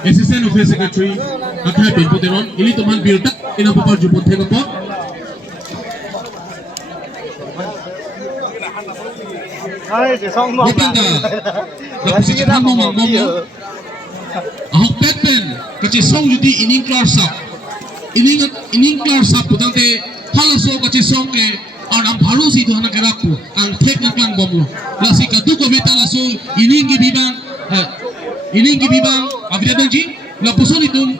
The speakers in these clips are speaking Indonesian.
Assistant Office Secretary Akai Pinpoteron, ini teman Biltak, ini apa jemput hebat. Kasi kita mau ngomong, ahok Batman, kasi song jadi ining kelar sap, ining kelar sap, putang te halasok kasi song ke ang baru si Tuhan kerapu ang tek naklang bomlo la si kadu ko beta la so iningi bibang abida benji la puson itu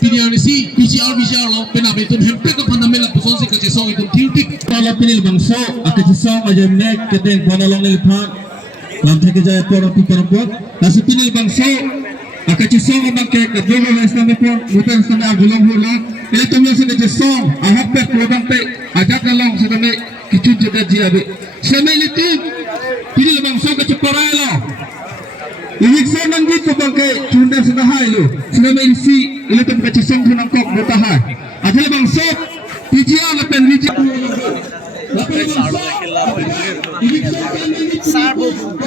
pilihan si PCR lo penabe itu hempek ke pandame la puson si kecesong itu tiutik Pala pinil bangso akecesong aja nek keteng panalong nilpan lantai kejaya pora pupon nasi pinil bangso akecesong abang ke kedua istana pun bukan istana agulong hula ini tumnya si kecesong ahak pek lobang pe ajak nalong sedame kicun jeda jiabe semai itu pinil bangso keceporai lo Ilik sa nanggit ko bangkay tunda sa nahay lo. Sila may isi ilitong kachisong ko ng kok butahay. At halabang sok, PGR na pen PGR. Lapay bang sok, ilik sa nanggit ko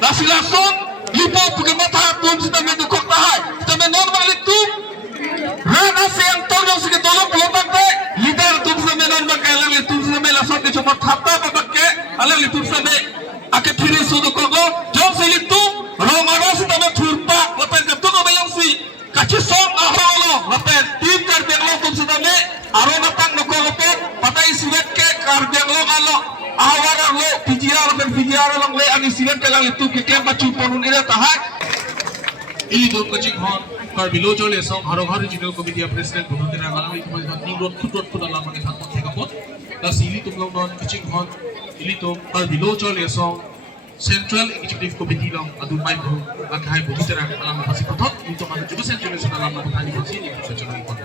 Nasi langsung lipo pagkamata pun sa tabi dukok tahay sa normal itu rana siyang tolong sige tolong pelotak pe lider tum sa normal kailang litum sa langsung ke cuma thapta papakke alang litum sa ake thiri sudu kogo jom si litum rong aro sa tabi thurpa lapen katung abayang si kachisong aholo lapen tim kar benglo tum sa tabi aro napang nuko lapen patay siwet ke kar benglo kalo awaran lo PGR dan PGR lang le ang isilan kailang itu kikiam pacuponun ila tahay ini do kacing hon kar bilo chole song haro haro jino komite president bunun dina galang itu madan ningrot kudrot kudala mage thakot thekapot la sili tumlong don kacing hon ili to kar bilo chole song central executive committee long adu mai bu akai bu tira alam pasi potot itu man juga central national alam thani pasi ni secara ipon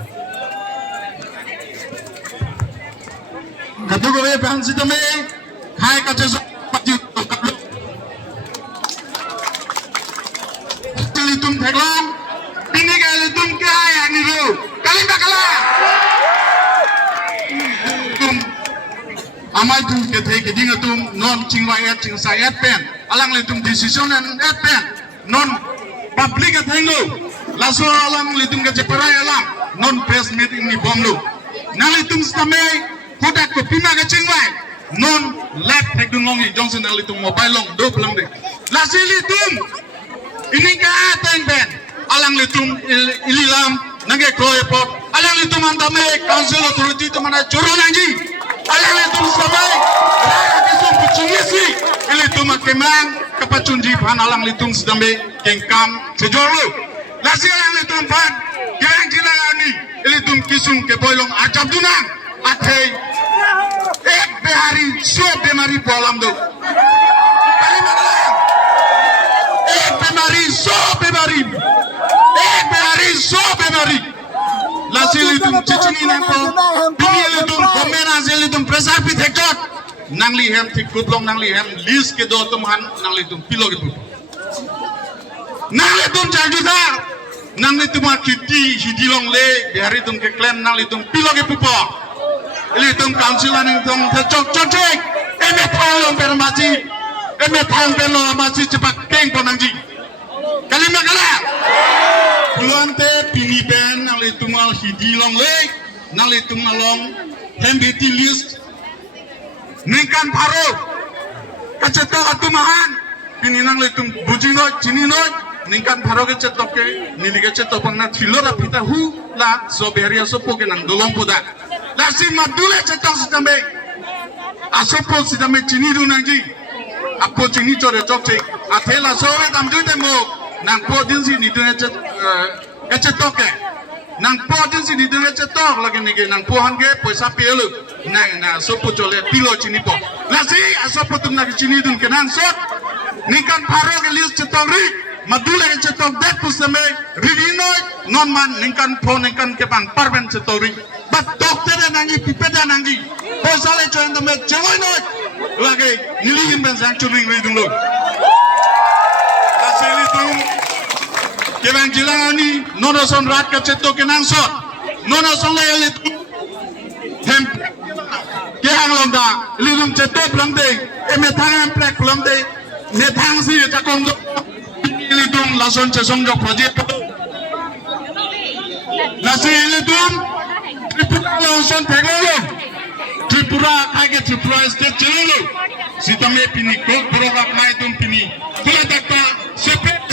kadu go be pan sitame hai kache pati litum theklang ini ke litum ke hai ani ru kalim bakala tum amai tu ke the ke ding tum non chingwa ya ching sa et pen alang litum decision and et pen non public athengo laso alang litum ke cheparai alang non press meeting ni bomlo na litum stame kodak ko pima ke chingwa non lek tek dungong i Johnson ali tung mobile long do pulang de la sili tum ini ka ateng ben alang litum ililam nage kroye pot alang litum antame council authority to mana churun anji alang litum samai raya kesum puchingisi ilitum akemang kapachunji pan alang litum sedambe kengkam sejolo la sili alang litum pan gerang jilani ilitum kisung ke boilong acap dunang athei एक बिहारी 100 बीमारी प्रॉब्लम दो एक बीमारी 100 बीमारी एक बिहारी 100 बीमारी लासिली तुम चिचिनी नंको बिनिली तुम कमेना जेली तुम प्रेशर भी थेक्टोट नंगली हम थिक कुपलों नंगली हम लीज के दो तुम हन नंगली तुम पिलो के पुप नंगली तुम चार्जू था नंगली तुम किटी हिदिलों ले बिहारी तुम के क्लेम नंगली तुम पिलो के पुपो ili tum councilan yang tum tercok cocek eme thalong permasi eme thang pelo masih cepat keng ponangji kalima kala luante pini ben ali tumal hidilong le nali tumalong hembeti list ningkan paro kaceta atumahan pini nang le tum bujino cinino ningkan paro kecetok ke nili kecetok pangna thilora pita hu la soberia sopo ke nang dolong poda Lasi madule cetak sidame, asopo sidame cini du nangji, apo cini core cocek, athela sore tamju temo, nang po dinsi ni tu cetok ke, nang po din si di dengan cetok lagi nige nang pohan ge poisa pelu na so po jole pilo chini po lasi aso putum na chini dun kenan sot nikan paro ge lius cetok ri madula ge cetok dat pusame ridino non man nikan po nikan ke bang parben cetok ri but dokter nangi pipeda nangi poisa le join the me join no lagi nilihim ben sang churing ri dun lo lasi li tum Kebang Jilani, nono son rat kaceto kenang sot, nono son lele tu, hem, kehang lomda, lidum ceto pelamde, emetang emplek pelamde, metang si takong do, lidum lason cesong jok projek, nasi lidum, Tripura lason tegolo, Tripura kage Tripura state jelolo, sitame pini kok beroga kai tum pini, kula takta sepet.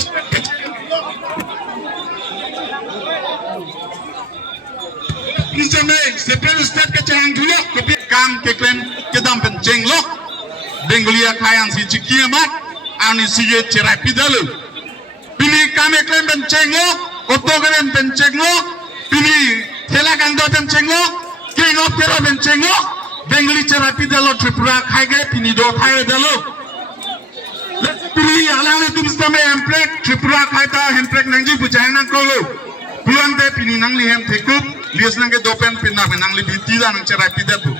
Kisame sepuluh stat kecang dulu kopi kam keklem kedam penceng lok Bengulia kayan si cikiamat ani sige cerai pidalu pini kame klem penceng lok otogen penceng lok pini tela kando penceng lok kengo pera penceng lok Benguli cerai pidalu Tripura kaya pini do kaya dalu pini alang itu mestame emplek Tripura kaya emplek nangji bujahan nangkolo pulang deh pini nangli hem tekup lias nang ke dopen pinang nang li bitida nang cerai pidatu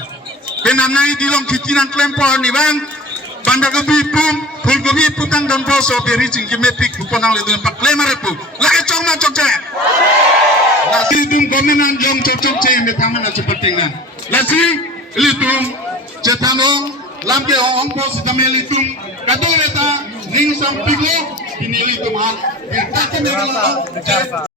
penam nang idilong kitinan klempor ni bang banda gobi pum pul gobi putang don poso beri jingki mepik kupon nang li pak lemare pu lagi cong na cok cek lasi tum gomenan jong cok cok cek metama na seperti ngan lasi litum cetano lamke ong pos itame litum kadong leta ning sam piglo ini litum har kita kemerala